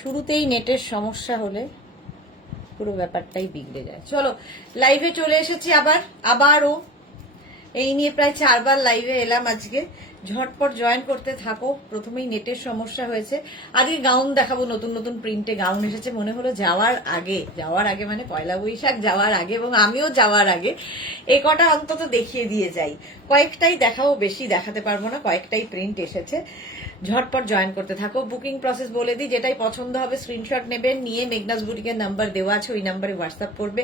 শুরুতেই নেটের সমস্যা হলে পুরো ব্যাপারটাই বিগড়ে যায়। চলো লাইভে চলে এসেছি আবারও এই নিয়ে প্রায় 4 বার লাইভে এলাম আজকে। ঝটপট জয়েন করতে থাকো। প্রথমেই নেটের সমস্যা হয়েছে। আজকে গাউন দেখাবো, নতুন নতুন প্রিন্টে গাউন এসেছে। মনে হলো যাওয়ার আগে মানে পয়লা বৈশাখ যাওয়ার আগে এবং আমিও যাওয়ার আগে এই কটা অন্তত দেখিয়ে দিয়ে যাই। কয়েকটাই দেখাবো, বেশি দেখাতে পারবো না, কয়েকটাই প্রিন্ট এসেছে। ঝটপট জয়েন করতে থাকো। বুকিং প্রসেস বলে দিই, যেটাই পছন্দ হবে স্ক্রিনশট নেবেন, নিয়ে মেঘনাস বুটিকের নাম্বার দেওয়া আছে, ওই নাম্বারে হোয়াটসঅ্যাপ করবে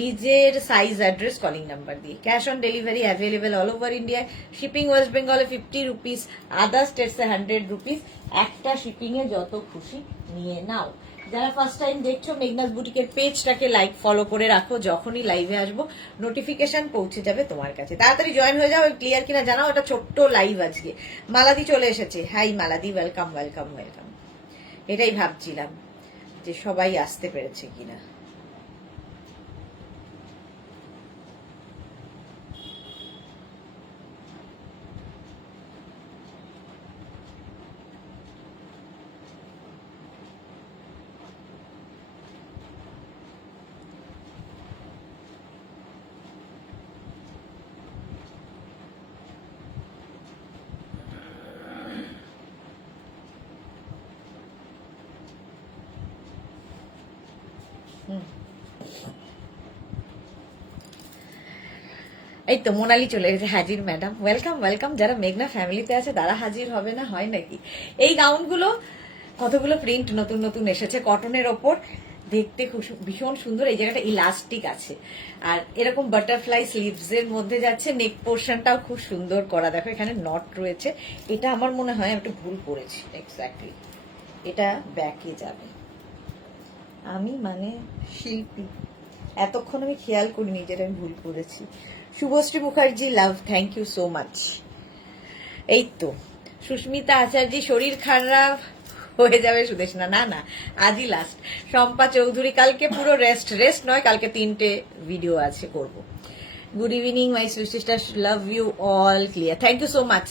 নিজের সাইজ অ্যাড্রেস কলিং নাম্বার দিয়ে। Cash on delivery available all over ইন্ডিয়ায়। শিপিং ওয়েস্ট বেঙ্গলে 50 রুপিস, আদার স্টেটসে 100 রুপিস। একটা শিপিং এ যত খুশি নিয়ে নাও। যারা ফার্স্ট টাইম দেখছো মেঘনাস বুটিকের পেজটাকে লাইক ফলো করে রাখো, যখনই লাইভে আসবো নোটিফিকেশন পৌঁছে যাবে তোমার কাছে। তাড়াতাড়ি জয়েন হয়ে যাও। ক্লিয়ার কিনা জানাও। এটা ছোট্ট লাইভ আজকে। মালাদি চলে এসেছে। হাই মালাদি, ওয়েলকাম ওয়েলকাম ওয়েলকাম। এটাই ভাবছিলাম যে সবাই আসতে পেরেছে কিনা। এই তো মোনালি চলে গেছে। হাজির ম্যাডাম, ওয়েলকাম ওয়েলকাম। যারা মেঘনা ফ্যামিলিতে আছে তারা হাজির হবে না, হয় নাকি? এই গাউনগুলো কতগুলো প্রিন্ট নতুন নতুন এসেছে কটনের ওপর, দেখতে খুব ভীষণ সুন্দর। এই জায়গাটা ইলাস্টিক আছে আর এরকম বাটারফ্লাই স্লিভস এর মধ্যে যাচ্ছে। নেক পোর্শনটাও খুব সুন্দর করা, দেখো এখানে নট রয়েছে। এটা আমার মনে হয় একটু ভুল করেছি। এক্স্যাক্টলি এটা ব্যাকে যাবে। আমি মানে শিল্পী, এতক্ষণ আমি খেয়াল করিনি যেটা আমি ভুল করেছি। শুভশ্রী মুখার্জি লাভ, থ্যাংক ইউ সো মাচ। এই তো সুস্মিতা আচার্য, শরীর খারাপ হয়ে যাবে সুদেশনা, না না আজই লাস্ট। শম্পা চৌধুরী, কালকে পুরো রেস্ট নয়, কালকে 3টে ভিডিও আছে করব। Good evening my sister, love you all, clear, thank you so much,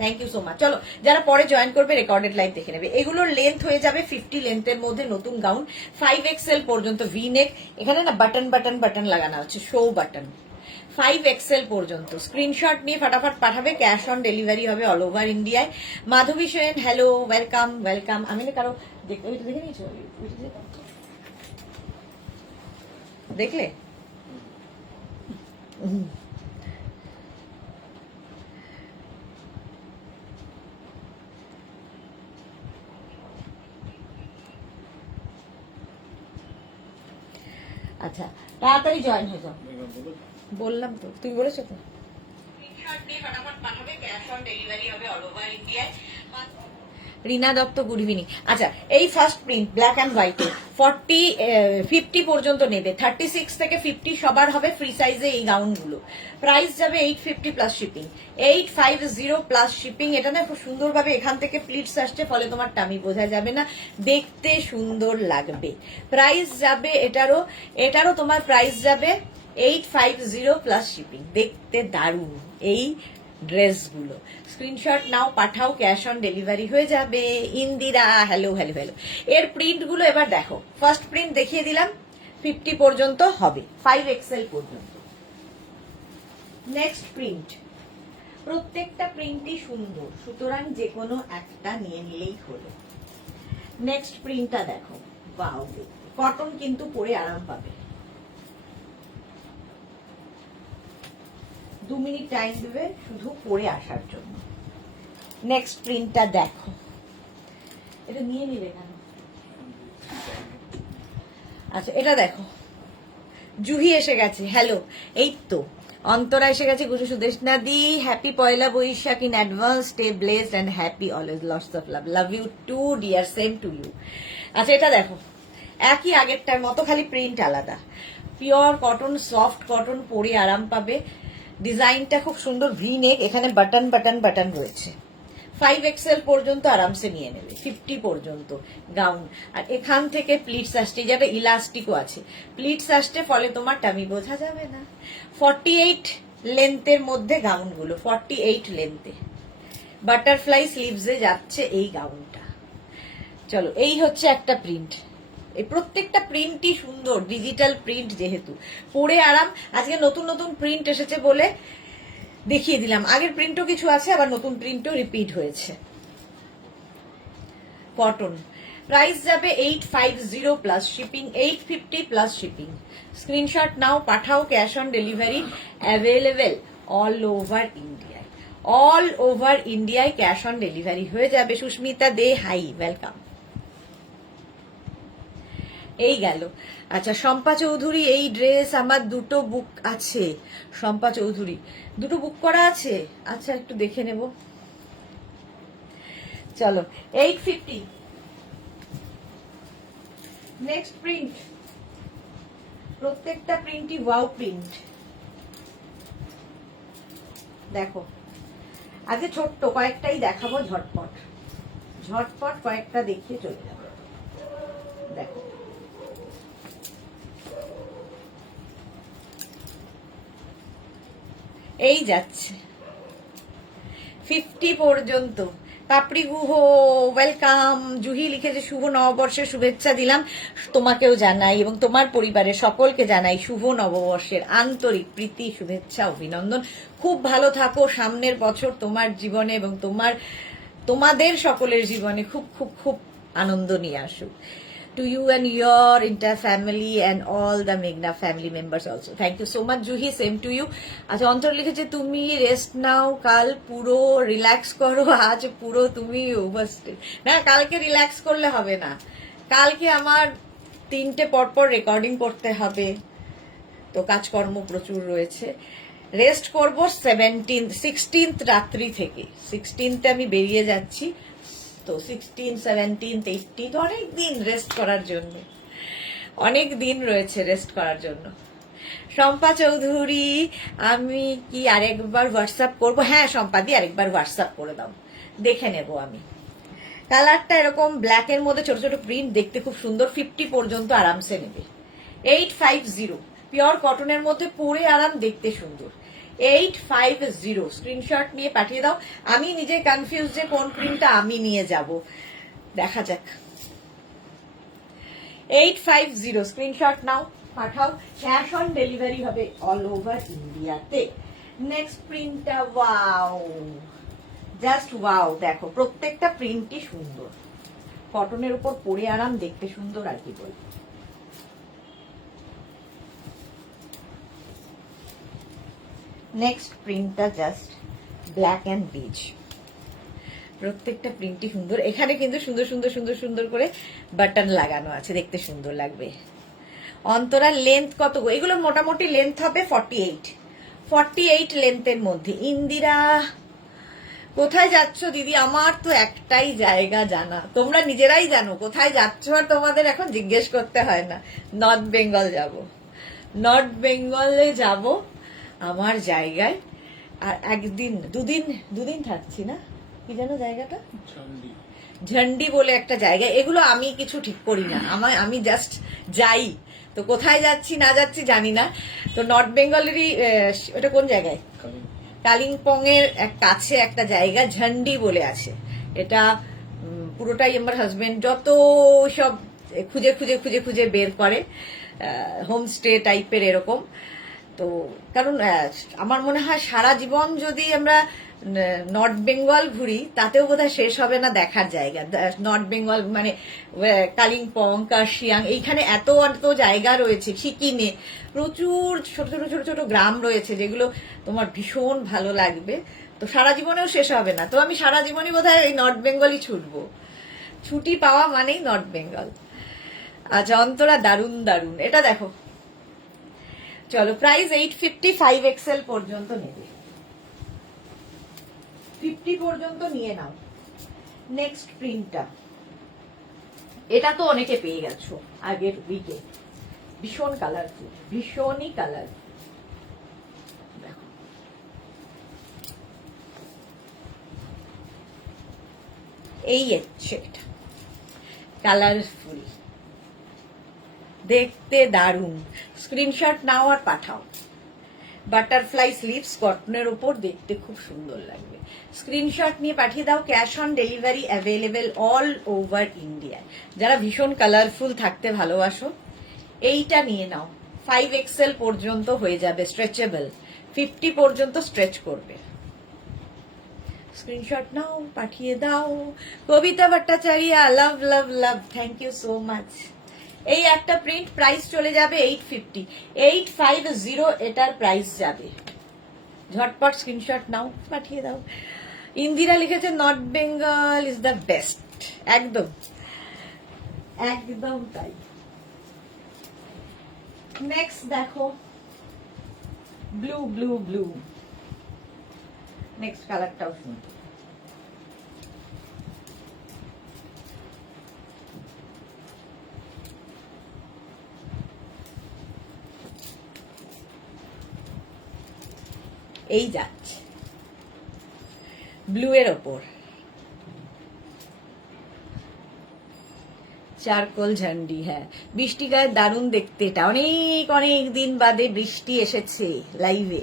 thank you so much. চলো যারা পরে জয়েন করবে রেকর্ডেড লাইভ দেখে নেবে। এগুলোর লেন্থ হয়ে যাবে 50 লেন্থের মধ্যে নতুন গাউন, 5XL পর্যন্ত ভি নেক। এখানে না বাটন বাটন বাটন লাগানো হচ্ছে, শো বাটন। 5XL পর্যন্ত। স্ক্রিনশট নিয়ে ফটাফট পাঠাবে। ক্যাশ অন ডেলিভারি হবে অল ওভার ইন্ডিয়ায়। মাধবী সেন, হ্যালো, ওয়েলকাম ওয়েলকাম। আমি না কারো দেখে নিয়েছো, দেখলে? আচ্ছা তাড়াতাড়ি জয়েন হয়ে যাও। বললাম তো, তুমি বলেছো তো। রিনা দত্ত, গুড ইভিনিং। আচ্ছা এই ফার্স্ট প্রিন্ট ব্ল্যাক অ্যান্ড হোয়াইটে 50 পর্যন্ত নেবে। 36 থেকে 50 সবার হবে ফ্রি সাইজে এই গাউনগুলো। প্রাইস যাবে 850 প্লাস শিপিং, 850 প্লাস শিপিং। এটা না খুব সুন্দরভাবে এখান থেকে প্লিটস আসছে, ফলে তোমার টামি বোঝা যাবে না, দেখতে সুন্দর লাগবে। প্রাইস যাবে এটারও তোমার প্রাইস যাবে 850 প্লাস শিপিং। দেখতে দারুণ এই ড্রেসগুলো। স্ক্রিনশট নাও, পাঠাও, ক্যাশ অন ডেলিভারি হয়ে যাবে। Indira, hello hello hello. এর প্রিন্টগুলো এবার দেখো। ফার্স্ট প্রিন্ট দেখিয়ে দিলাম, 50 পর্যন্ত হবে, 5XL পর্যন্ত। নেক্সট প্রিন্ট, প্রত্যেকটা প্রিন্টই সুন্দর, সুতরাং যে কোনো একটা নিয়ে নিলেই হলো। নেক্সট প্রিন্টটা দেখো, ওয়াও, কটন কিন্তু পরে আরাম পাবে। 2 মিনিট টাইম দেবে শুধু পরে আসার জন্য। নেক্সট প্রিন্টটা দেখো, এটা নিয়ে নিলে কেন? আচ্ছা এটা দেখো, জুহি এসে গেছে, হ্যালো। এই তো অন্তরা এসে গেছে, Guru Sudeshna di, happy Poila Baisakh in advance, stay blessed and happy always, lots of love, love you too dear, same to you. আচ্ছা এটা দেখো, একই আগেরটার মতো, খালি প্রিন্ট আলাদা। পিওর কটন, সফট কটন, পরে আরাম পাবে। ডিজাইনটা খুব সুন্দর, ভি নেক, এখানে বাটন বাটন বাটন রয়েছে। 5XL পর্যন্ত আরামসে নিয়ে নেবে, 50 পর্যন্ত গাউন। আর এখান থেকে প্লিটস আসছে, যেটা ইলাস্টিকও আছে, প্লিটস আসছে, ফলে তোমার টামি বোঝা যাবে না। 48 লেন্থের মধ্যে গাউনগুলো, 48 লেন্থে বাটারফ্লাই স্লিভসে যাচ্ছে এই গাউনটা। চলো, এই হচ্ছে একটা প্রিন্ট। এই প্রত্যেকটা প্রিন্টই সুন্দর, ডিজিটাল প্রিন্ট যেহেতু, পরে আরাম। আজকে নতুন নতুন প্রিন্ট এসেছে বলে দেখিয়ে দিলাম। আগের প্রিন্টও কিছু আছে, আবার নতুন প্রিন্টও রিপিট হয়েছে। কটন, প্রাইস যাবে 850 plus shipping, 850 plus shipping. Screenshot নাও, পাঠাও, cash on delivery available all over ইন্ডিয়ায়। অল ওভার ইন্ডিয়ায় ক্যাশ অন ডেলিভারি হয়ে যাবে। সুস্মিতা দে, হাই, ওয়েলকাম। এই গেল। আচ্ছা, শম্পা চৌধুরী, এই ড্রেস আমার দুটো বুক আছে। শম্পা চৌধুরী, দুটো বুক করা আছে? আচ্ছা, একটু দেখে নেব। চলো, 850। নেক্সট প্রিন্ট, প্রত্যেকটা প্রিন্টই ওয়াও প্রিন্ট। দেখো, আজকে ছোট্ট কয়েকটাই দেখাবো, ঝটপট ঝটপট কয়েকটা দেখিয়ে চলে যাবো। দেখো, এই যাচ্ছে 50 পর্যন্ত। পাপড়ি গুহ, ওয়েলকাম। জুহি লিখেছে শুভ নববর্ষের শুভেচ্ছা দিলাম, তোমাকেও জানাই এবং তোমার পরিবারের সকলকে জানাই শুভ নববর্ষের আন্তরিক প্রীতি, শুভেচ্ছা, অভিনন্দন। খুব ভালো থাকো, সামনের বছর তোমার জীবনে এবং তোমাদের সকলের জীবনে খুব খুব খুব আনন্দ নিয়ে আসুক। To you and your entire family and all the Meghna family members also. Thank you so much, Juhi. Same to you. আচ্ছা, অন্তর লিখেছে তুমি রেস্ট নাও, কাল পুরো রিল্যাক্স করো, আজ পুরো তুমি ওভারস্টে। না, কালকে রিল্যাক্স করলে হবে না, কালকে আমার 3টে পরপর রেকর্ডিং করতে হবে, তো কাজকর্ম প্রচুর রয়েছে। রেস্ট করব 16th রাত্রি থেকে। 16th আমি বেরিয়ে যাচ্ছি, তো 16, 17, 18 অনেক দিন রেস্ট করার জন্য, অনেক দিন রয়েছে রেস্ট করার জন্য। শম্পা চৌধুরী, আমি কি আরেকবার হোয়াটসঅ্যাপ করব? হ্যাঁ শম্পাদি, আরেকবার হোয়াটসঅ্যাপ করে দাও, দেখে নেব আমি। কালারটা এরকম ব্ল্যাকের মধ্যে ছোট ছোট প্রিন্ট, দেখতে খুব সুন্দর। 50 পর্যন্ত আরামসে নেবে। 850 পিওর কটনের মধ্যে, পরে আরাম, দেখতে সুন্দর। 850 স্ক্রিনশট নিয়ে পাঠিয়ে দাও। আমি নিজে কনফিউজ যে কোন প্রিন্টটা আমি নিয়ে যাব, দেখা যাক। 850 স্ক্রিনশট নাও, পাঠাও, ক্যাশ অন ডেলিভারি হবে অল ওভার ইন্ডিয়াতে। নেক্সট প্রিন্টটা ওয়াও, জাস্ট ওয়াও। দেখো, প্রত্যেকটা প্রিন্টই সুন্দর, কটনের উপর পরে আরাম, দেখতে সুন্দর, আর কি বলবো। নেক্সট প্রিন্টটা জাস্ট ব্ল্যাক অ্যান্ড বিচ। প্রত্যেকটা প্রিন্টই সুন্দর। এখানে কিন্তু সুন্দর সুন্দর সুন্দর সুন্দর করে বাটন লাগানো আছে, দেখতে সুন্দর লাগবে। অন্তরা, লেন্থ কত? এগুলো মোটামুটি লেন্থ হবে 48 লেন্থের মধ্যে। ইন্দিরা, কোথায় যাচ্ছ দিদি? আমার তো একটাই জায়গা জানা, তোমরা নিজেরাই জানো কোথায় যাচ্ছ, আর তোমাদের এখন জিজ্ঞেস করতে হয় না। নর্থ বেঙ্গল যাব, নর্থ বেঙ্গলে যাব আমার জায়গায়। আর একদিন দুদিন থাকছি না, কি যেন জায়গাটা, ঝন্ডি বলে একটা জায়গা। এগুলো আমি কিছু ঠিক করি না, আমি জাস্ট যাই, তো কোথায় যাচ্ছি না যাচ্ছি জানি না। তো নর্থ বেঙ্গলেরই, ওটা কোন জায়গায়, কালিম্পং এর কাছে একটা জায়গা ঝন্ডি বলে আছে। এটা পুরোটাই আমার হাজবেন্ড যত সব খুঁজে খুঁজে খুঁজে খুঁজে বের করে, হোমস্টে টাইপের এরকম। তো কারণ আমার মনে হয় সারা জীবন যদি আমরা নর্থ বেঙ্গল ঘুরি, তাতেও বোধহয় শেষ হবে না দেখার জায়গা। নর্থ বেঙ্গল মানে কালিম্পং, কার্শিয়াং, এইখানে এত এত জায়গা রয়েছে। সিকিমে প্রচুর ছোট ছোট ছোট ছোট গ্রাম রয়েছে, যেগুলো তোমার ভীষণ ভালো লাগবে। তো সারা জীবনেও শেষ হবে না, তো আমি সারা জীবনই বোধহয় এই নর্থ বেঙ্গলই ছুটবো। ছুটি পাওয়া মানেই নর্থ বেঙ্গল। আচ্ছা অন্তরা, দারুণ দারুণ। এটা দেখো, চলো, প্রাইস 850, 5XL পর্যন্ত নেবে, 50 পর্যন্ত নিয়ে নাও। নেক্সট প্রিন্টটা, এটা তো অনেকে পেয়ে গেছো আগের উইকে, ভীষণ কালারফুল, ভীষণই কালারফুল। দেখো, এই হচ্ছে এটা, কালারফুল, দেখতে দারুণ। স্ক্রিনশট নাও আর পাঠাও। বাটারফ্লাই স্লিভস, কটনের উপর, দেখতে খুব সুন্দর লাগবে। স্ক্রিনশট নিয়ে পাঠিয়ে দাও। Cash on delivery available all over ইন্ডিয়ায়। যারা ভীষণ কালারফুল থাকতে ভালোবাসো এইটা নিয়ে নাও। 5XL পর্যন্ত হয়ে যাবে, স্ট্রেচেবল, 50 পর্যন্ত স্ট্রেচ করবে। স্ক্রিনশট নাও, পাঠিয়ে দাও। কবিতা ভট্টাচার্য, লাভ লাভ লাভ, থ্যাংক ইউ সো মাচ। এই একটা প্রিন্ট প্রাইস চলে যাবে 850, 850 এটার প্রাইস যাবে। ঝটপট স্ক্রিনশট নাও, পাঠিয়ে দাও। ইন্দিরা লিখেছে north Bengal is the best. একদম একদম তাই। নেক্সট দেখো, ব্লু ব্লু ব্লু। নেক্সট কালারটাও শুন। এই যাচ্ছে ব্লু এর ওপর চারকোল ঝান্ডি। হ্যাঁ, বৃষ্টি গায়ে দারুণ দেখতে। এটা অনেক অনেক দিন বাদে বৃষ্টি এসেছে লাইভে।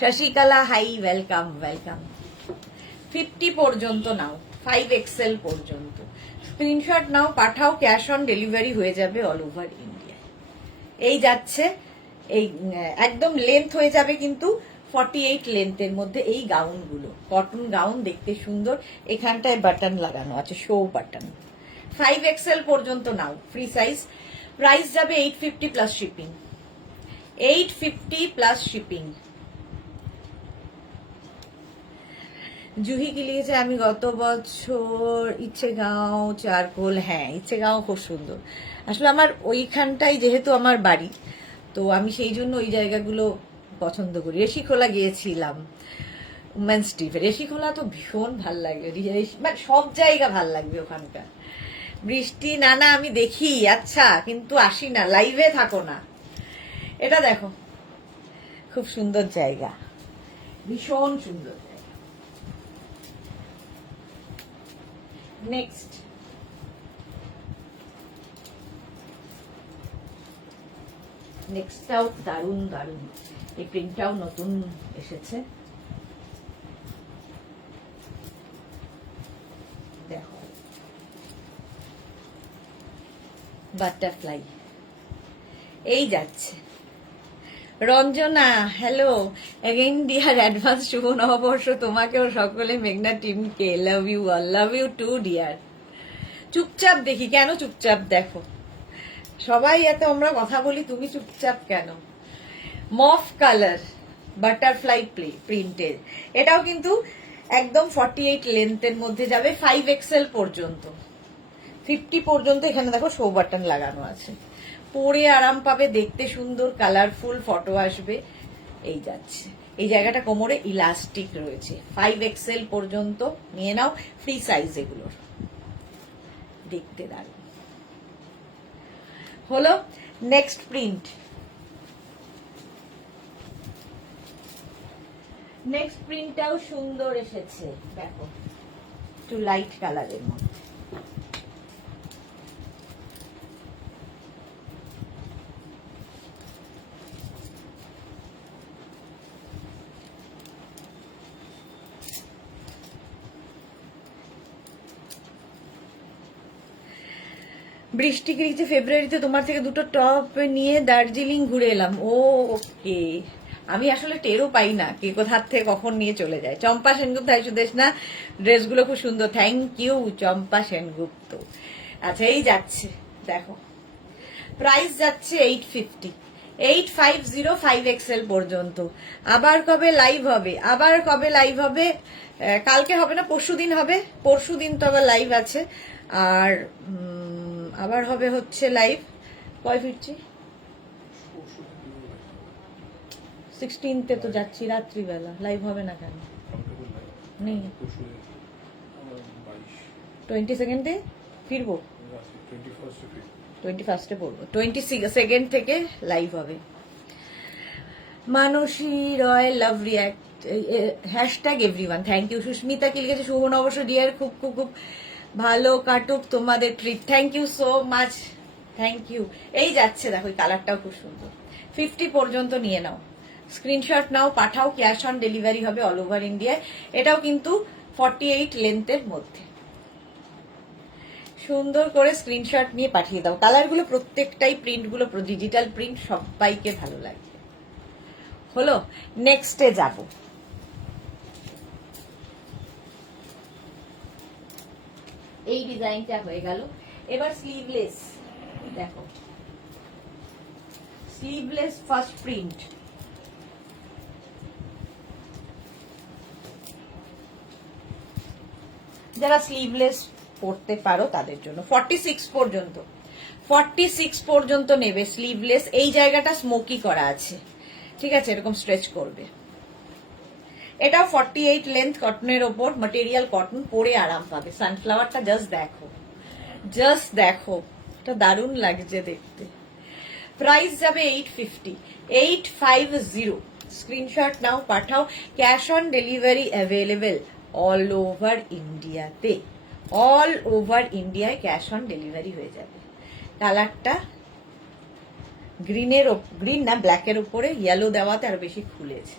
Shashikala high, welcome welcome. 50 পর্যন্ত নাও, 5XL পর্যন্ত। স্ক্রিনশট নাও, পাঠাও, ক্যাশ অন ডেলিভারি হয়ে যাবে অল ওভার ইন্ডিয়া। এই যাচ্ছে, এই একদম লেন্থ হয়ে যাবে কিন্তু 48 লেন্থের মধ্যে এই গাউনগুলো। কটন গাউন, দেখতে সুন্দর। এখানটায় বাটন লাগানো আছে, শো বাটন। 5XL পর্যন্ত নাও, ফ্রি সাইজ। প্রাইস যাবে 850 plus shipping, 850 plus shipping. Juhi কি লিখেছে, আমি গত বছর ইচ্ছেগাঁও চারকোল। হ্যাঁ, ইচ্ছেগাঁও খুব সুন্দর। আসলে আমার ওইখানটাই যেহেতু আমার বাড়ি, তো আমি সেই জন্য ওই জায়গাগুলো পছন্দ করি। রেশিখোলা গিয়েছিলাম, উমেন্স ট্রিপে। রেশিখোলা তো ভীষণ ভাল লাগবে, মানে সব জায়গা ভাল লাগবে ওখানকার। বৃষ্টি না না আমি দেখি, আচ্ছা, কিন্তু আসি না, লাইভে থাকো না। এটা দেখো, খুব সুন্দর জায়গা, ভীষণ সুন্দর জায়গা। নেক্সট নেক্সটটাও দারুণ দারুণ। এই প্রিন্টটাও নতুন এসেছে, দেখো, বাটারফ্লাই। এই যাচ্ছে Ranjana, hello again dear, advance শুভ নববর্ষ তোমাকেও, সকলে মেঘনা টিমকে। Love you all, love you too dear. চুপচাপ দেখি, কেন চুপচাপ দেখো? সবাই এত আমরা কথা বলি, তুমি চুপচাপ কেন? মফ কালার, বাটারফ্লাই প্রিন্টের। এটাও কিন্তু একদম 48 লেন্থের মধ্যে যাবে, 5XL পর্যন্ত, 50 পর্যন্ত। এখানে দেখো শো বাটন লাগানো আছে। পরে আরাম পাবে, দেখতে সুন্দর, কালারফুল ফটো আসবে। এই যাচ্ছে, এই জায়গাটা কোমরে ইলাস্টিক রয়েছে। 5XL পর্যন্ত নিয়ে নাও, ফ্রি সাইজ এগুলোর, দেখতে দারুণ হলো। নেক্সট প্রিন্ট, নেক্সট প্রিন্টটাও সুন্দর এসেছে, দেখো, একটু লাইট কালারের মধ্যে। বৃষ্টি লিখছে, ফেব্রুয়ারিতে তোমার থেকে দুটো টপ নিয়ে দার্জিলিং ঘুরে এলাম। ও ওকে, আমি আসলে টেরও পাই না কে কোথার থেকে কখন নিয়ে চলে যায়। চম্পা সেনগুপ্ত, হাই সুদেশ না, ড্রেসগুলো খুব সুন্দর, থ্যাংক ইউ চম্পা সেনগুপ্ত। আচ্ছা, এই যাচ্ছে, দেখো, প্রাইস যাচ্ছে 850, 850, 5XL পর্যন্ত। আবার কবে লাইভ হবে? আবার কবে লাইভ হবে? কালকে হবে না, পরশুদিন হবে। পরশুদিন তো আবার লাইভ আছে। আর আবার হবে হচ্ছে লাইভ, কয় ফিরছি, 16 তো যাচ্ছি রাত্রিবেলা। লাইভ হবে না কেন? নেই, 22 ফিরবো, 21 পড়বো, 22 থেকে লাইভ হবে। Mansi Roy, love react, hashtag everyone, thank you. Susmita কি লিখেছে, শুভ নববর্ষ ডিয়ার, খুব খুব খুব ভালো কাটুক তোমাদের trip, thank you so much, thank you. এই যাচ্ছে, দেখো, এই কালারটাও খুব সুন্দর। 50 পর্যন্ত নিয়ে নাও, স্ক্রিনশট নাও, পাঠাও, ক্যাশ অন ডেলিভারি হবে অল ওভার ইন্ডিয়ায়। এটাও কিন্তু 48 লেন্থের মধ্যে। সুন্দর করে স্ক্রিনশট নিয়ে পাঠিয়ে দাও। কালারগুলো প্রত্যেকটাই, প্রিন্টগুলো ডিজিটাল প্রিন্ট, সবাইকে ভালো লাগবে। হলো, নেক্সটে যাব। এই ডিজাইনটা হয়ে গেল। এবার স্লিভলেস দেখো, স্লিভলেস ফার্স্ট প্রিন্ট। যারা স্লিভলেস পরতে পারো তাদের জন্য 46 পর্যন্ত, 46 পর্যন্ত নেবে স্লিভলেস। এই জায়গাটা স্মোকি করা আছে, ঠিক আছে, এরকম স্ট্রেচ করবে। এটাও 48 লেন্থ, কটনের ওপর, ম্যাটেরিয়াল কটন, পরে আরাম পাবে। সানফ্লাওয়ারটা জাস্ট দেখো, জাস্ট দেখো, এটা দারুণ লাগছে দেখতে। প্রাইস যাবে 850, 850। স্ক্রিনশট নাও, পাঠাও, cash on delivery available all over ইন্ডিয়াতে। অল ওভার ইন্ডিয়ায় ক্যাশ অন ডেলিভারি হয়ে যাবে। কালারটা গ্রিনের, গ্রিন না ব্ল্যাকের উপরে ইয়েলো দেওয়াতে আরো বেশি খুলেছে।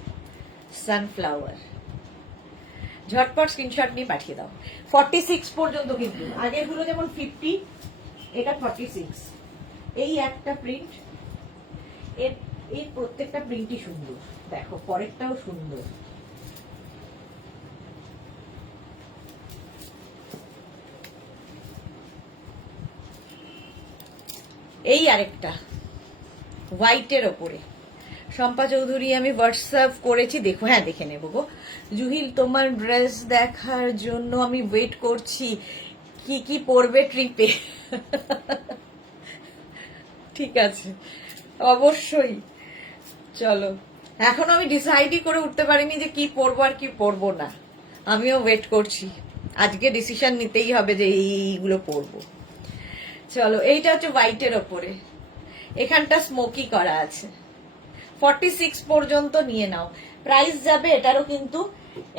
সানফ্লাওয়ার, ঝটপট স্ক্রিনশট নিয়ে পাঠিয়ে দাও। 46 পর্যন্ত কিন্তু, আগেরগুলো যেমন 50, এটা 46। এই একটা প্রিন্ট, এর প্রত্যেকটা প্রিন্টই সুন্দর। দেখো পরেরটাও সুন্দর। এই আরেকটা হোয়াইটের ওপরে, শম্পা চৌধুরী আমি হোয়াটসঅ্যাপ করেছি, দেখো, হ্যাঁ দেখে নেবো গো। জুহিল, তোমার ড্রেস দেখার জন্য আমি ওয়েট করছি, কি কি পরবে ট্রিপে। ঠিক আছে, অবশ্যই, চলো। এখন আমি ডিসাইডই করে উঠতে পারিনি যে কি পরবো আর কি পরবো না, আমিও ওয়েট করছি। আজকে ডিসিশন নিতেই হবে যে এইগুলো পরবো। চলো, এইটা হচ্ছে হোয়াইটের ওপরে, এখানটা স্মোকি করা আছে। 46 পর্যন্ত নিয়ে নাও। প্রাইস যাবে এটারও কিন্তু,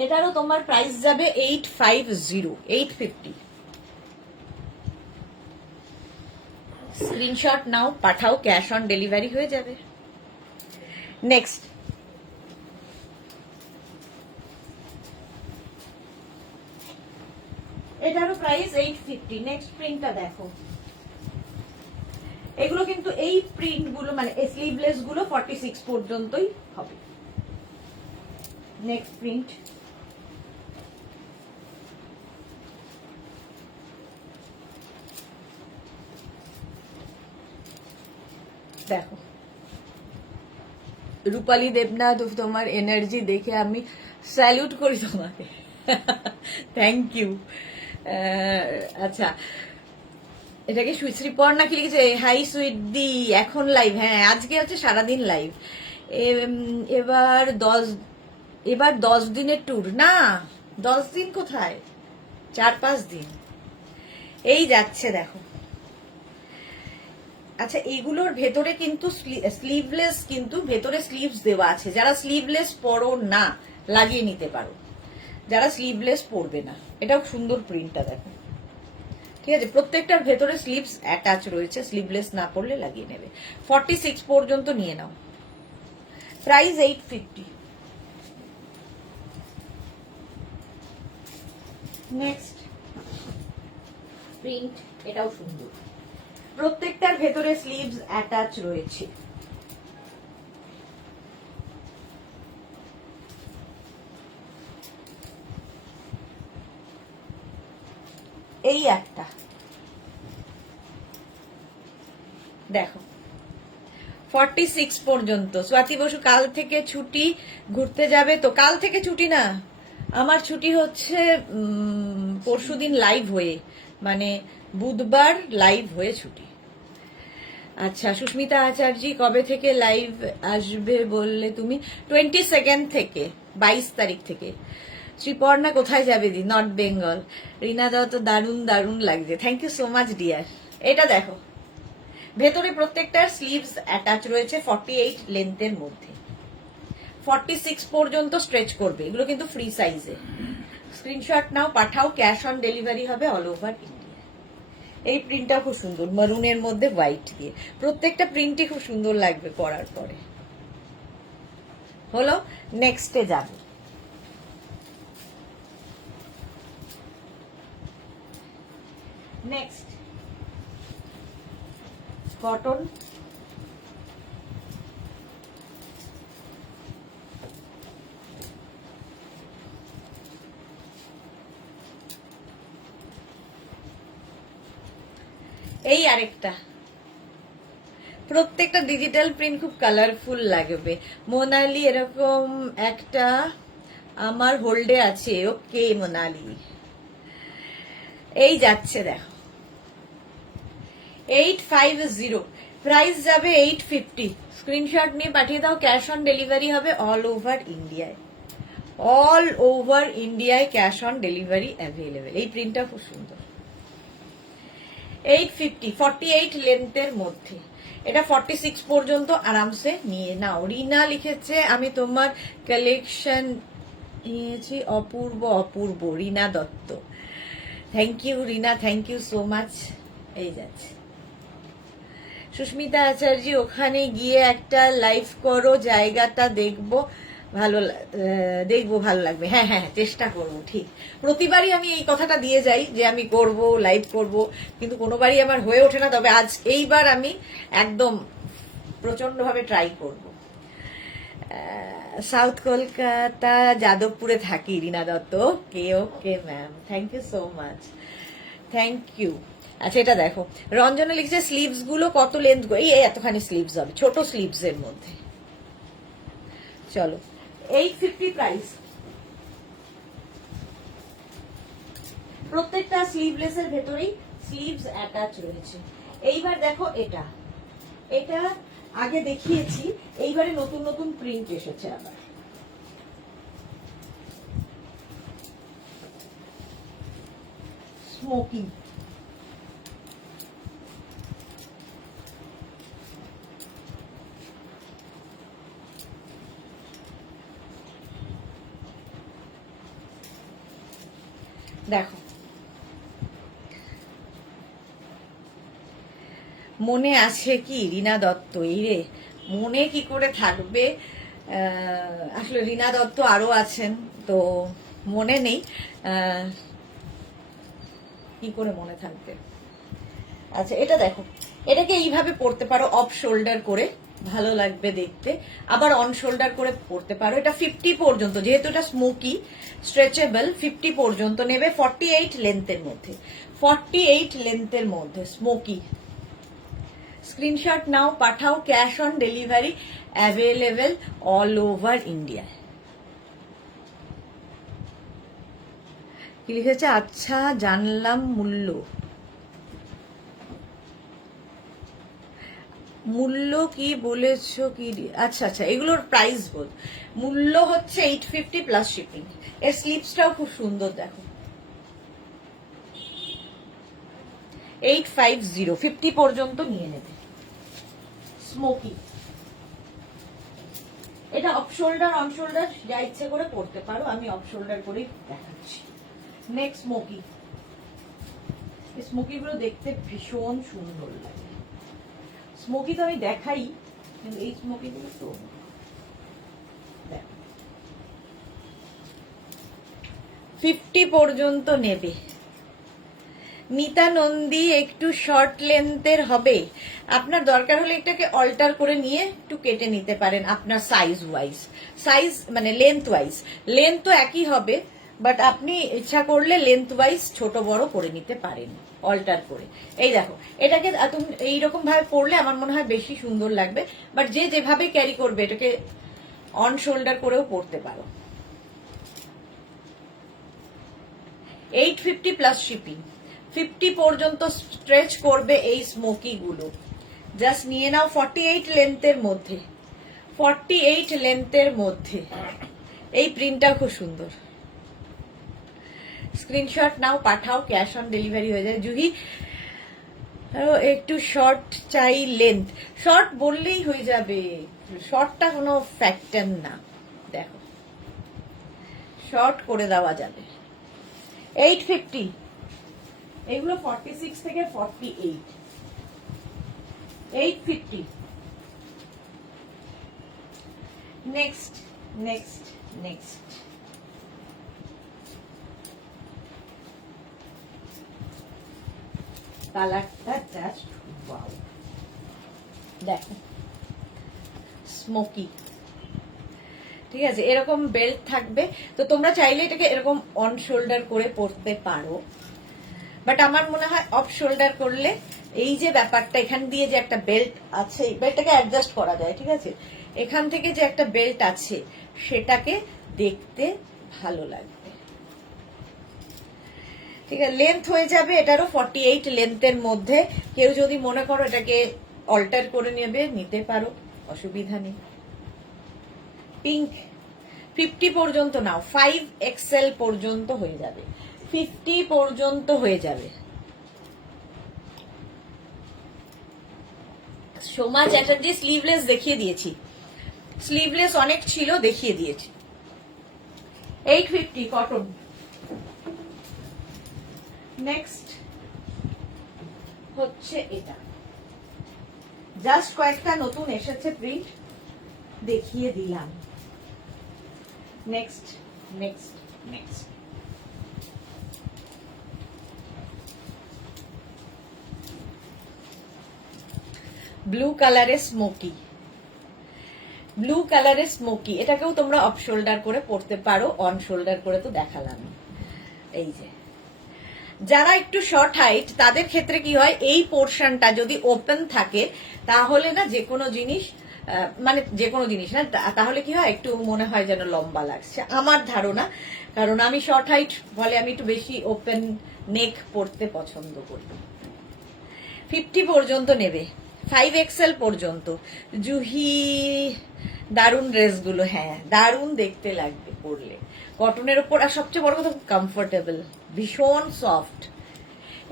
এটারও তোমার প্রাইস যাবে 850, 850। স্ক্রিনশট নাও, পাঠাও, ক্যাশ অন ডেলিভারি হয়ে যাবে। নেক্সট, এটারও প্রাইস 850। নেক্সট প্রিন্টটা দেখো, এগুলো কিন্তু এই প্রিন্ট গুলো মানে স্লিভলেস গুলো 46 পর্যন্তই হবে। নেক্সট প্রিন্ট, দেখো রূপালী দেবনাথ, তোমার এনার্জি দেখে আমি স্যালুট করি তোমাকে। Thank you. আচ্ছা, এটাকে শ্রীপর্ণা কি লিখেছে, হাই সুইট দি, এখন লাইভ, হ্যাঁ আজকে হচ্ছে সারাদিন লাইভ। এবার 10 দিনের ট্যুর না, 10 দিন কোথায়, 4-5 দিন এই যাচ্ছে দেখো। আচ্ছা, এগুলোর ভেতরে কিন্তু স্লিভলেস, কিন্তু ভেতরে স্লিভস দেওয়া আছে। যারা স্লিভলেস পরো না লাগিয়ে নিতে পারো, যারা স্লিভলেস পরবে না। এটাও সুন্দর প্রিন্টটা দেখো, ঠিক আছে, প্রত্যেকটার ভেতরে স্লিভস অ্যাটাচ রয়েছে, স্লিভলেস না পরলে লাগিয়ে নেবে। 46 পর্যন্ত নিয়ে নাও। প্রাইস 850। নেক্সট প্রিন্ট, এটাও সুন্দর, প্রত্যেকটার ভেতরে স্লিভস অ্যাটাচ রয়েছে। এই একটা দেখো, 46 পর্যন্ত। স্বাতি বসু, কাল থেকে ছুটি, ঘুরতে যাবে তো? কাল থেকে ছুটি না, আমার ছুটি হচ্ছে পরশুদিন লাইভ হয়ে, মানে বুধবার লাইভ হয়ে ছুটি। আচ্ছা, সুস্মিতা আচার্য, কবে থেকে লাইভ আসবে বললে তুমি? 22 থেকে, 22 তারিখ থেকে। শ্রীপর্ণা, কোথায় যাবে দি? নর্থ বেঙ্গল। রিনা দাও, তো দারুণ দারুণ লাগছে, thank you so much dear. এটা দেখো, ভেতরে প্রত্যেকটার স্লিভস অ্যাটাচ রয়েছে 48 লেন্থের মধ্যে, 46 পর্যন্ত স্ট্রেচ করবে। এগুলো কিন্তু ফ্রি সাইজে। স্ক্রিনশট নাও, পাঠাও, ক্যাশ অন ডেলিভারি হবে অল ওভার ইন্ডিয়া। এই প্রিন্টটা খুব সুন্দর, মারুনের মধ্যে হোয়াইট দিয়ে, প্রত্যেকটা প্রিন্টই খুব সুন্দর লাগবে পরার পরে। হলো, নেক্সটে যাব। নেক্সট কটন, এই আরেকটা, প্রত্যেকটা ডিজিটাল প্রিন্ট খুব কালারফুল লাগবে। মোনালি এরকম একটা আমার হোল্ডে আছে। ওকে মোনালি, এই যাচ্ছে দেখো 850, প্রাইস যাবে 850। স্ক্রিনশট নিয়ে পাঠিয়ে দাও, ক্যাশ অন ডেলিভারি হবে অল ওভার ইন্ডিয়ায়। অল ওভার ইন্ডিয়ায় ক্যাশ অন ডেলিভারি অ্যাভেলেবেল। এই প্রিন্টটা খুব সুন্দর। 850, 48 লেন্থের মধ্যে। এটা 46 পর্যন্ত আরামসে নিয়ে নাও। রিনা লিখেছে আমি তোমার কালেকশন নিয়েছি, অপূর্ব অপূর্ব। Rina Dutta, thank you Rina, thank you so much. এই যাচ্ছে সুস্মিতা আচার্য, ওখানে গিয়ে একটা লাইভ করো, জায়গাটা দেখবো, ভালো লাগবে। হ্যাঁ হ্যাঁ, চেষ্টা করব। ঠিক, প্রতিবারই আমি এই কথাটা দিয়ে যাই যে আমি করব, লাইভ করব, কিন্তু কোনোবারই আমার হয়ে ওঠে না। তবে এইবার আমি একদম প্রচন্ডভাবে ট্রাই করব। সাউথ কলকাতা, যাদবপুরে থাকি। Rina Dutta, okay okay ma'am, thank you so much, thank you. আচ্ছা এটা দেখো, রঞ্জনা লিখছে স্লিভস গুলো কত লেন্থ, এই এতখানি স্লিভস হবে, ছোট স্লিভস এর মধ্যে। চলো 850 প্রাইস। প্রত্যেকটা স্লিভলেস এর ভেতরেই স্লিভস অ্যাটাচ রয়েছে। এইবার দেখো এটা, এটা আগে দেখিয়েছি, এইবারে নতুন নতুন প্রিন্ট এসেছে আবার। স্মোকি, দেখো মনে আছে কি রিনা দত্ত? এই রে, মনে কি করে থাকবে, আসলে রিনা দত্ত আরো আছেন তো মনে নেই, কি করে মনে থাকবে। আচ্ছা এটা দেখো, এটাকে এইভাবে পরতে পারো, অফ শোল্ডার করে, ভালো লাগবে দেখতে। আবার অন শোল্ডার করে পরতে পারো। এটা 50 পর্যন্ত, যেহেতু এটা স্মোকি স্ট্রেচেবল, 50 পর্যন্ত নেবে। 48 লেন্থের মধ্যে, 48 লেন্থের মধ্যে স্মোকি। স্ক্রিনশট নাও, পাঠাও, cash on delivery available all over India. কি লিখেছে? আচ্ছা জানলাম মূল্য, মূল্য কি বলেছো কি? আচ্ছা আচ্ছা, এগুলোর প্রাইস বল। মূল্য হচ্ছে 850 প্লাস শিপিং। এর স্লিপসটাও খুব সুন্দর দেখো, 850, 50 পর্যন্ত নিয়ে নেবে। স্মোকি, এটা অফ শোল্ডার অন শোল্ডার যা ইচ্ছে করে পড়তে পারো, আমি অফ শোল্ডার করেই দেখাচ্ছি। নেক্সট স্মোকি, এই স্মোকি গুলো দেখতে ভীষণ সুন্দর লাগে। স্মোকি তো আমি দেখাই, কিন্তু এই স্মোকি গুলো তো 50 পর্যন্ত নেবে। মিতা নন্দী, একটু শর্ট লেন্থের হবে, আপনার দরকার হলে এটাকে অল্টার করে নিয়ে একটু কেটে নিতে পারেন আপনার সাইজ ওয়াইজ, সাইজ মানে লেন্থ ওয়াইজ। লেন্থ তো একই হবে, বাট আপনি ইচ্ছা করলে লেন্থ ওয়াইজ ছোট বড় করে নিতে পারেন অল্টার করে। এই দেখো, এটাকে তুমি এইরকম ভাবে পরলে আমার মনে হয় বেশি সুন্দর লাগবে, বাট যে যেভাবে ক্যারি করবে এটাকে অন শোল্ডার করেও পরতে পারো। 850 প্লাস শিপিং, 50 পর্যন্ত স্ট্রেচ করবে এই স্মোকি গুলো। জাস্ট নিয়ে নাও। 48 লেন্থের মধ্যে, 48 লেন্থের মধ্যে। এই প্রিন্টটা খুব সুন্দর। স্ক্রিনশট নাও, পাঠাও, ক্যাশ অন ডেলিভারি হয়ে যায়। জুহি একটু শর্ট চাই, লেন্থ শর্ট বললেই হয়ে যাবে, শর্টটা কোনো ফ্যাক্টর না। দেখো শর্ট করে দেওয়া যাবে। 850, এগুলো 46 থেকে 48, 850। নেক্সট নেক্সট নেক্সট কালারটা জাস্ট ওয়াও, দেখো স্মোকি, ঠিক আছে, এরকম বেল্ট থাকবে। তো তোমরা চাইলে এটাকে এরকম অন শোল্ডার করে পরতে পারো, বাট আমার মনে হয় অফ শোল্ডার করলে এই যে ব্যাপারটা, এখান দিয়ে যে একটা বেল্ট আছে, এই বেল্টটাকে অ্যাডজাস্ট করা যায়, ঠিক আছে, এখান থেকে যে একটা বেল্ট আছে সেটাকে দেখতে ভালো লাগবে, ঠিক আছে। লেন্থ হয়ে যাবে এটারও 48 লেন্থের মধ্যে। কেউ যদি মনে করো এটাকে অল্টার করে নেবে, নিতে পারো, অসুবিধা নেই। পিঙ্ক 50 পর্যন্ত নাও, 5XL পর্যন্ত হয়ে যাবে, 50 পর্যন্ত হয়ে যাবে। সোমা চ্যাটার্জি স্লিভলেস দেখিয়ে দিয়েছি, স্লিভলেস অনেক ছিল, দেখিয়ে দিয়েছি। 850 কটন। নেক্সট হচ্ছে এটা, জাস্ট কয়েকটা নতুন এসেছে প্রিন্ট, দেখিয়ে দিলাম। নেক্সট নেক্সট নেক্সট ব্লু কালারের স্মোকি, ব্লু কালারের স্মোকি, এটাকেও তোমরা অফ শোল্ডার করে পরতে পারো, অন শোল্ডার করে তো দেখালাম। এই যে যারা একটু শর্ট হাইট তাদের ক্ষেত্রে কি হয়, এই পোর্শনটা যদি ওপেন থাকে তাহলে না যে কোনো জিনিস, মানে যে কোনো জিনিস না, তাহলে কি হয়, একটু মনে হয় যেন লম্বা লাগছে, আমার ধারণা, কারণ আমি শর্ট হাইট বলে আমি একটু বেশি ওপেন নেক পরতে পছন্দ করি। 50 পর্যন্ত নেবে, 5XL পর্যন্ত। জুহি দারুন ড্রেসগুলো, হ্যাঁ দারুন দেখতে লাগবে পরলে, কটনের উপর, আর সবচেয়ে বড় কথা কমফোর্টেবল, ভীষণ সফট।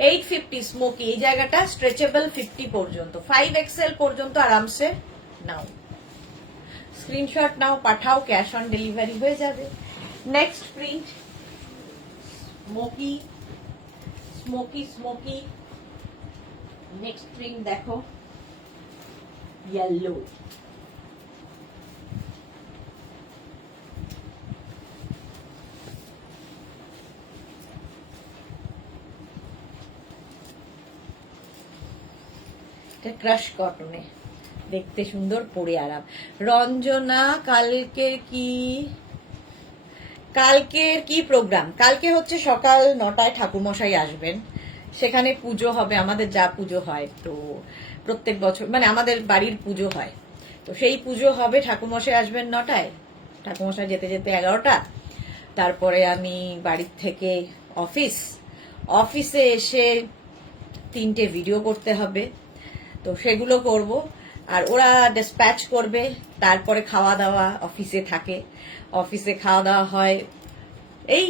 850 স্মোকি, এই জায়গাটা স্ট্রেচেবল 50 পর্যন্ত, 5XL পর্যন্ত আরামসে নাও, স্ক্রিনশট নাও, পাঠাও, ক্যাশ অন ডেলিভারি হয়ে যাবে। Next print smoky smoky smoky, next print দেখো ইয়েলো, ক্রাশ কটনে, দেখতে সুন্দর, পরে আরাম। রঞ্জনা কালকের কি প্রোগ্রাম? কালকে হচ্ছে সকাল 9টায় ঠাকুরমশাই আসবেন, সেখানে পুজো হবে, আমাদের যা পুজো হয়, তো প্রত্যেক বছর মানে আমাদের বাড়ির পুজো হয়, তো সেই পুজো হবে, ঠাকুরমশাই আসবেন 9টায়, ঠাকুরমশাই যেতে যেতে 11টা, তারপরে আমি বাড়ির থেকে অফিসে এসে 3টে ভিডিও করতে হবে, তো সেগুলো করব, আর ওরা ডিসপ্যাচ করবে, তারপরে খাওয়া দাওয়া, অফিসে থাকে, অফিসে খাওয়া দাওয়া হয়, এই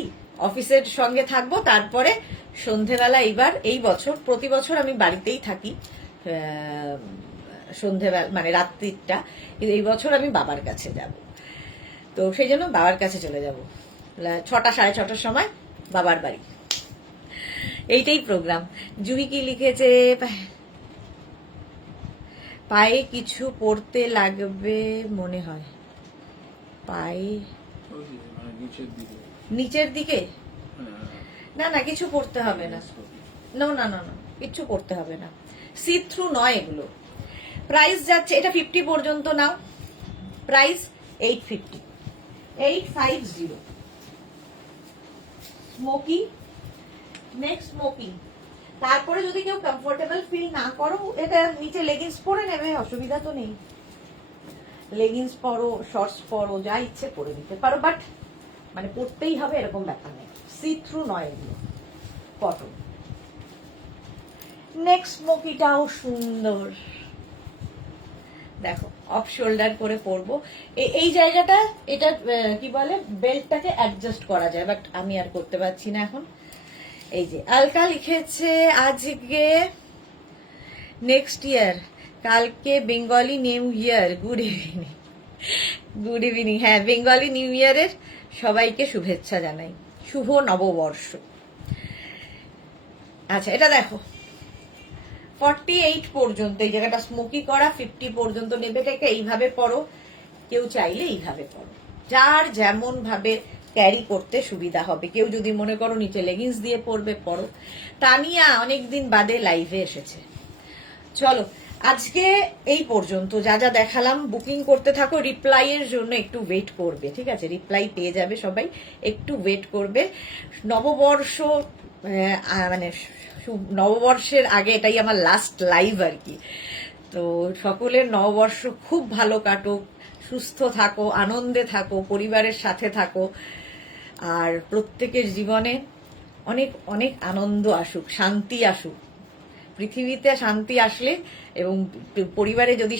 অফিসের সঙ্গে থাকবো, তারপরে সন্ধেবেলা, এইবার এই বছর, প্রতি বছর আমি বাড়িতেই থাকি সন্ধেবেলা মানে রাত্রিটা, কিন্তু এই বছর আমি বাবার কাছে যাব, তো সেই জন্য বাবার কাছে চলে যাব 6টা 6:30টার সময় বাবার বাড়ি, এইটাই প্রোগ্রাম। জুহি কি লিখেছে, পায়ে কিছু পড়তে লাগবে মনে হয়, পায়ে নিচের দিকে, না না কিছু পড়তে হবে না, না না না না কিছু পড়তে হবে না, সি থ্রু নয় এগুলো। প্রাইস যাচ্ছে, এটা 50 পর্যন্ত নাও, প্রাইস 850, 850 স্মোকি। নেক্সট স্মোকি, তারপরে যদি কেউ কমফোর্টেবল ফিল না করো, এটা নিচে লেগিংস পরে নেবে, অসুবিধা তো নেই, লেগিংস পরো, শর্টস পরো, যা ইচ্ছে পরে নিতে পারো, বাট মানে পরতেই হবে এরকম ব্যাপার নেই, সি থ্রু নয় এগুলো, কটন। নেক্সট স্মোকিটাও সুন্দর, দেখো অফ শোল্ডার করে পরবো, এই জায়গাটা, এটা কি বলে, বেল্টটাকে অ্যাডজাস্ট করা যায়, বাট আমি আর করতে পারছি না এখন। এই যে আলকা লিখেছে আজকে নেক্সট ইয়ার, কালকে Bengali new year, good evening, good evening, হ্যাঁ বেঙ্গলি নিউ ইয়ারের সবাইকে শুভেচ্ছা জানাই, শুভ নববর্ষ। আচ্ছা এটা দেখো 48 পর্যন্ত, এই জায়গাটা স্মোকি করা, 50 পর্যন্ত নেবে, এটাকে এইভাবে পরো, কেউ চাইলে এইভাবে পরো, যার যেমন ভাবে ক্যারি করতে সুবিধা হবে। কেউ যদি মনে করো নিচে লেগিংস দিয়ে পরবে পরো। তানিয়া অনেকদিন বাদে লাইভে এসেছে। চলো আজকে এই পর্যন্ত, যা যা দেখালাম বুকিং করতে থাকো, রিপ্লাই এর জন্য একটু ওয়েট করবে, ঠিক আছে? রিপ্লাই পেয়ে যাবে সবাই, একটু ওয়েট করবে। নববর্ষ মানে নববর্ষের আগে এটাই আমার লাস্ট লাইভ আর কি। তো সকলের নববর্ষ খুব ভালো কাটুক, সুস্থ থাকো, আনন্দে থাকো, পরিবারের সাথে থাকো, আর প্রত্যেকের জীবনে অনেক অনেক আনন্দ আসুক, শান্তি আসুক। পৃথিবীতে শান্তি আসলে এবং পরিবারে যদি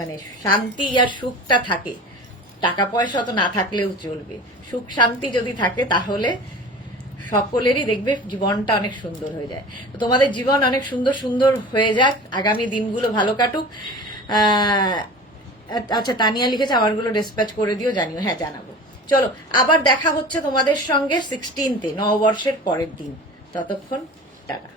মানে শান্তি আর সুখটা থাকে, টাকা পয়সা তো না থাকলেও চলবে, সুখ শান্তি যদি থাকে তাহলে সকলেরই দেখবে জীবনটা অনেক সুন্দর হয়ে যায়। তো তোমাদের জীবন অনেক সুন্দর সুন্দর হয়ে যাক, আগামী দিনগুলো ভালো কাটুক। আচ্ছা তানিয়া লিখেছে আমারগুলো ডিসপ্যাচ করে দিও, জানিও। হ্যাঁ জানাবো। চলো আবার দেখা হচ্ছে তোমাদের সঙ্গে 16 নববর্ষের পরের দিন। ততক্ষণ টাটা।